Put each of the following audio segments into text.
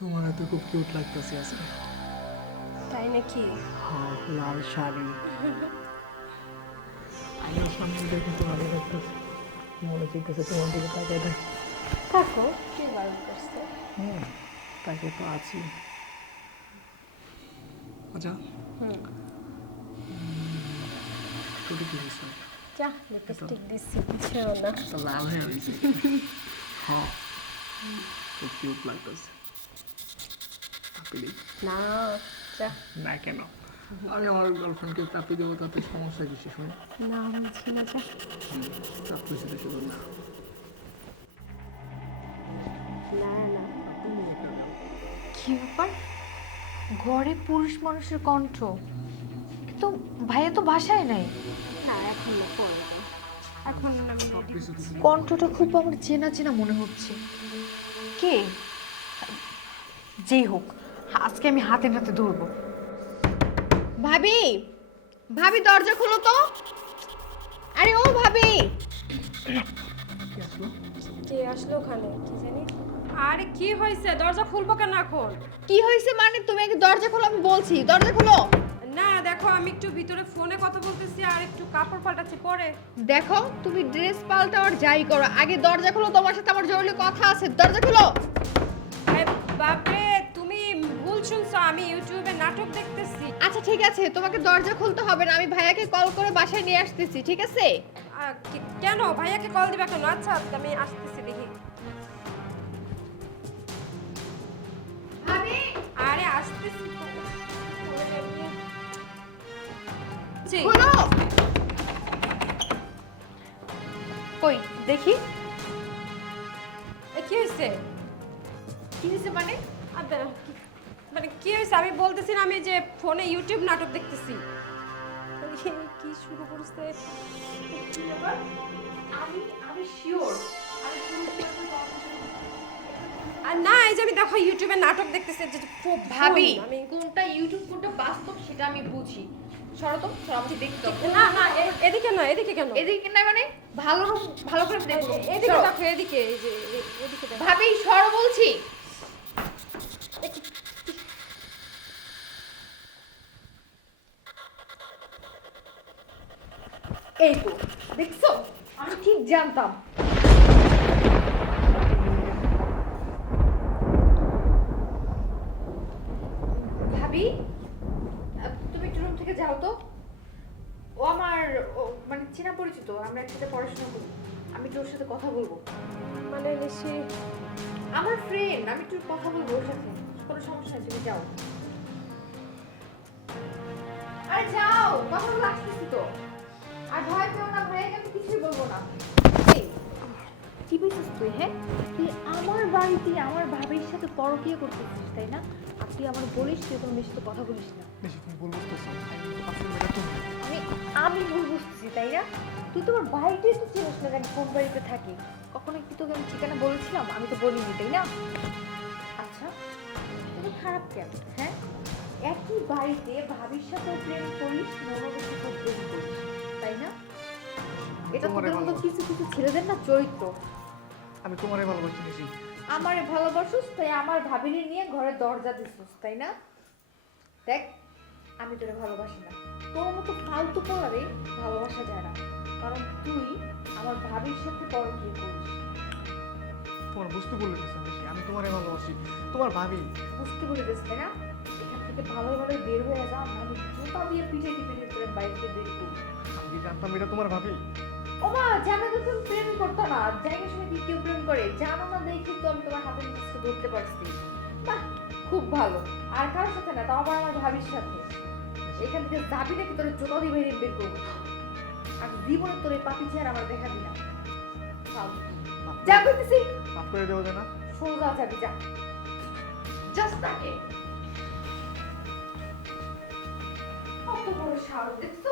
তোমার তো খুব কিউট লাগতেছে আজকে তাই নাকি? হ্যাঁ লাল শাড়ি। আয়নার সামনে দেখে তো ভালো লাগতেছে মনে চাইতেছে তোমার দিকে তাকাই দেখ। থাকো কে বারণ করছে? হ্যাঁ তাকে তো আছি। আচ্ছা। হুম। তোকে কি হয়েছে? যা লিপস্টিক দিচ্ছি বুঝেও না। তো লাল হয়ে রয়েছে হ্যাঁ খুব কিউট লাগতেছে। তাপিলি না না কেন? আমি আমার গার্লফ্রেন্ডকে তাপি দেবো তাতে সমস্যা কিছু শুনি? না বুঝি না তাপি সেটা শুধু না। কি ব্যাপার? ঘরে পুরুষ মানুষের কণ্ঠ। কিন্তু ভাইয়া তো বাসায় নাই। হ্যাঁ এখন না। এখন কিছু কিছু কণ্ঠটা খুব আমার চেনা চেনা মনে হচ্ছে। কে? যেই হোক। আজকে আমি হাতে নাতে ধরবো। ভাবি ভাবি দরজা খোলো তো। আরে ও ভাবি। কি আসলো ওখানে কি জানি? আরে কি হয়েছে? দরজা খুলবো কেন এখন? কি হয়েছে মানে? তুমি আগে দরজা খোলো আমি বলছি দরজা খোলো। না দেখো আমি একটু ভিতরে ফোনে কথা বলতেছি আর একটু কাপড় পাল্টাচ্ছি পরে। দেখো তুমি ড্রেস পাল্টাও আর যাই করো। আগে দরজা খোলো তোমার সাথে আমার জরুরি কথা আছে দরজা খোলো। বাপরে শুনছো? আমি ইউটিউবে নাটক দেখতেছি। আচ্ছা ঠিক আছে। তোমাকে দরজা খুলতে হবে না। আমি ভাইয়াকে কল করে বাসায় নিয়ে আসতেছি ঠিক আছে? আহ, কি- কেন? ভাইয়াকে কল দিবা কেন? আচ্ছা আচ্ছা, আমি আসতেছি দেখি। ভাবি? আরে আসতেছি তো। জি। খোলো। কই দেখি। এ, কি হয়েছে কি হয়েছে মানে? আবে, কি- মানে কি হয়েছে? আমি বলতেছি না আমি যে ফোনে ইউটিউব নাটক দেখতেছি। মানে কি শুরু করছে? আমি আমি শিওর আর না এই যে আমি দেখো ইউটিউবে নাটক দেখতেছি যে খুব ভাবি। আমি কোনটা ইউটিউব কোনটা বাস্তব সেটা আমি বুঝি। সরো তো সরো আমাকে দেখতে না না এদিকে না এদিকে কেন? এদিকে না মানে ভালো ভালো করে দেখো। এদিকে। দেখো এদিকে এই যে এদিকে দেখো। ভাবি সরো বলছি। এই তো দেখছ? আমি ঠিক জানতাম। ভাবি তুমি একটু রুম থেকে যাও তো। ও আমার মানে চেনা পরিচিত আমরা একসাথে পড়াশোনা করি। আমি তোর সাথে কথা বলব। মানে নিশি আমার ফ্রেন্ড আমি একটু কথা বলব ওর সাথে। কোনো সমস্যা নেই তুমি যাও। আরে যাও কথা বলে আসতেছি তো। আর ভয় পেও না আমি কিছুই বলব না। কি বলছিস তুই হ্যাঁ? তুই আমার বাড়িতে আমার ভাবির সাথে পরকীয়া করতেছিস তাই না? আর তুই আমার বলিস তুই কোনো মেয়ের সাথে কথা বলিস না। বেশি তুমি আমি আমি ভুল বুঝতেছি তাই না? তুই তোমার বাড়িতেই তো চিনিস না আমি কোন বাড়িতে থাকি। কখনো কি তোকে আমি ঠিকানা বলেছিলাম? আমি তো বলিনি তাই না? আচ্ছা তুমি খারাপ কেন? হ্যাঁ? একই বাড়িতে ভাবির সাথে প্রেম করিস ননদের সাথে প্রেম করিস। তাই না? এটা তোমারে তোদের মতো কিছু কিছু ছেলেদের না চরিত্র? আমি তোমারই ভালোবাসি বেশি। আমার ভালোবাসুস তাই আমার ভাবিনি নিয়ে ঘরে দরজা দিছিস তাই না? দেখ আমি তোরে ভালোবাসি না। তোর মতো ফালতু পোলারে ভালোবাসা যায় না। কারণ তুই আমার ভাবির সাথে পরকীয় করিস। তোমার বুঝতে বলে গেছে বেশি। আমি তোমারই ভালোবাসি। তোমার ভাবি। বুঝতে বলে দিস তাই না? এখান থেকে ভালো ভালো বের হয়ে যা আমি জুতা দিয়ে পিঠে টিপে দিয়ে তোর বাইকে বের করব। কি জানতাম এটা তোমার ভাবি। ওমা জানো তো তুমি প্রেম করতো না। জায়গা শুনে কি কেউ প্রেম করে? জানো না দেখি তো আমি তোমার হাতের নিচে ধরতে পারছি। বাহ খুব ভালো। আর কারোর সাথে না তাও আবার আমার ভাবির সাথে। এখান থেকে যাবি নাকি তোর জোতা দিয়ে বেরিয়ে বের করব? আর জীবনে তোর এই পাপি চেহারা আমার দেখা দিনা যা করতেছি মাফ করে দেবো না সোজা যাবি যা। জাস্ট তাকে। কত বড় সাহস দেখছ?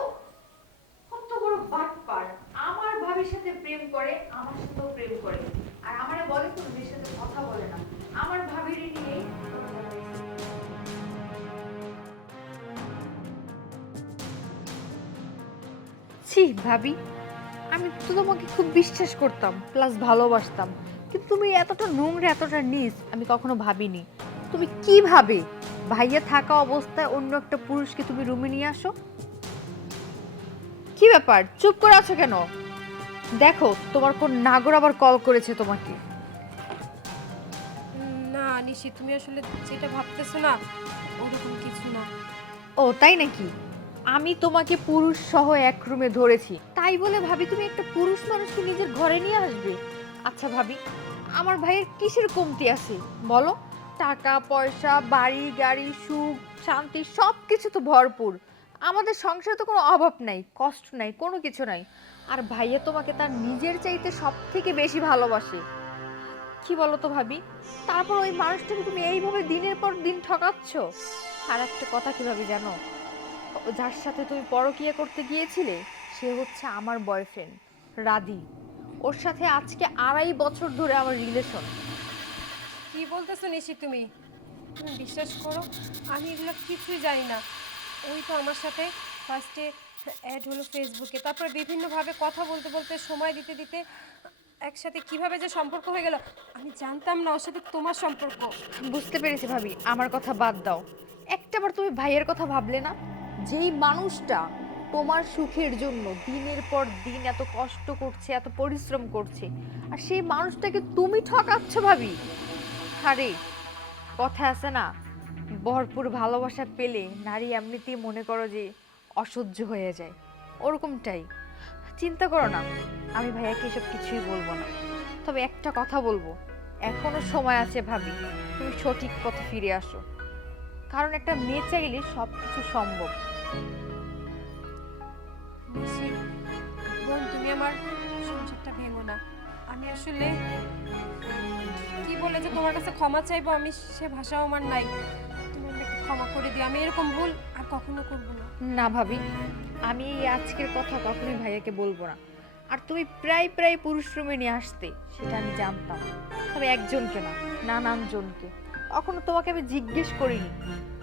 ছি ভাবি আমি তো তোমাকে খুব বিশ্বাস করতাম প্লাস ভালোবাসতাম। কিন্তু তুমি এতটা নোংরা এতটা নিস আমি কখনো ভাবিনি। তুমি কীভাবে ভাইয়া থাকা অবস্থায় অন্য একটা পুরুষকে তুমি রুমে নিয়ে আসো? কি ব্যাপার? চুপ করে আছো কেন? দেখো তোমার কোন নাগর আবার কল করেছে তোমাকে। না নিশি তুমি আসলে যেটা ভাবতেছো না ওরকম কিছু না। ও তাই নাকি? আমি তোমাকে পুরুষ সহ এক রুমে ধরেছি। তাই বলে ভাবি তুমি একটা পুরুষ মানুষকে নিজের ঘরে নিয়ে আসবে? আচ্ছা ভাবি, আমার ভাইয়ের কিসের কমতি আছে? বলো, টাকা, পয়সা, বাড়ি, গাড়ি, সুখ, শান্তি সব কিছু তো ভরপুর। আমাদের সংসারে তো কোনো অভাব নাই, কষ্ট নাই, কোনো কিছু নাই। আর ভাইয়া তোমাকে তার নিজের চাইতে সব থেকে বেশি ভালোবাসে। কি বলো তো ভাবি, তারপর ওই মানুষটাকে তুমি এইভাবে দিনের পর দিন ঠকাচ্ছ? আর একটা কথা কীভাবে জানো? যার সাথে তুমি পরকিয়া করতে গিয়েছিলে সে হচ্ছে আমার বয়ফ্রেন্ড রাদি ওর সাথে আজকে আড়াই বছর ধরে আমার রিলেশন কি বলতেছো নিশি তুমি? তুমি বিশ্বাস করো আমি এগুলো কিছুই জানি না। ওই তো আমার সাথে ফার্স্টে অ্যাড হলো ফেসবুকে তারপরে বিভিন্নভাবে কথা বলতে বলতে সময় দিতে দিতে একসাথে কীভাবে যে সম্পর্ক হয়ে গেল আমি জানতাম না ওর সাথে তোমার সম্পর্ক। বুঝতে পেরেছি ভাবি আমার কথা বাদ দাও। একটাবার তুমি ভাইয়ের কথা ভাবলে না? যেই মানুষটা তোমার সুখের জন্য দিনের পর দিন এত কষ্ট করছে, এত পরিশ্রম করছে, আর সেই মানুষটাকে তুমি ঠকাচ্ছ ভাবি? আরে, কথা আছে না, ভরপুর ভালোবাসা পেলে নারী এমনিতেই মনে করো যে অসহ্য হয়ে যায়। ওরকমটাই। চিন্তা করো না, আমি ভাইয়াকে এসব কিছুই বলব না। তবে একটা কথা বলব, এখনও সময় আছে ভাবি, তুমি সঠিক পথে ফিরে আসো। কারণ একটা মেয়ে চাইলে সব কিছু সম্ভব বোন তুমি আমার সংসারটা ভেঙো না। আমি আসলে কি বলে যে তোমার কাছে ক্ষমা চাইব আমি সে ভাষাও আমার নাই। তুমি আমাকে ক্ষমা করে দিও আমি এরকম ভুল আর কখনো করব না। না ভাবি আমি এই আজকের কথা কখনোই ভাইয়াকে বলব না। আর তুমি প্রায় প্রায় পুরুষ রুমে নিয়ে আসতে সেটা আমি জানতাম। তবে একজনকে না নানান জনকে কখনো তোমাকে আমি জিজ্ঞেস করিনি,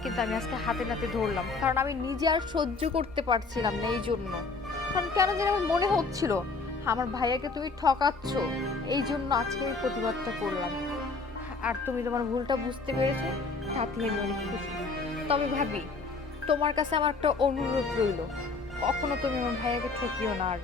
কিন্তু আমি আজকে হাতে নাতে ধরলাম। কারণ আমি নিজে আর সহ্য করতে পারছিলাম না এই জন্য কারণ কেন যেন আমার মনে হচ্ছিল, আমার ভাইয়াকে তুমি ঠকাচ্ছ এই জন্য আজকে আমি প্রতিবাদটা করলাম। আর তুমি তোমার ভুলটা বুঝতে পেরেছ তাতে আমি অনেক খুশি। তবে ভাবি, তোমার কাছে আমার একটা অনুরোধ রইল, কখনো তুমি আমার ভাইয়াকে ঠকিও না আর।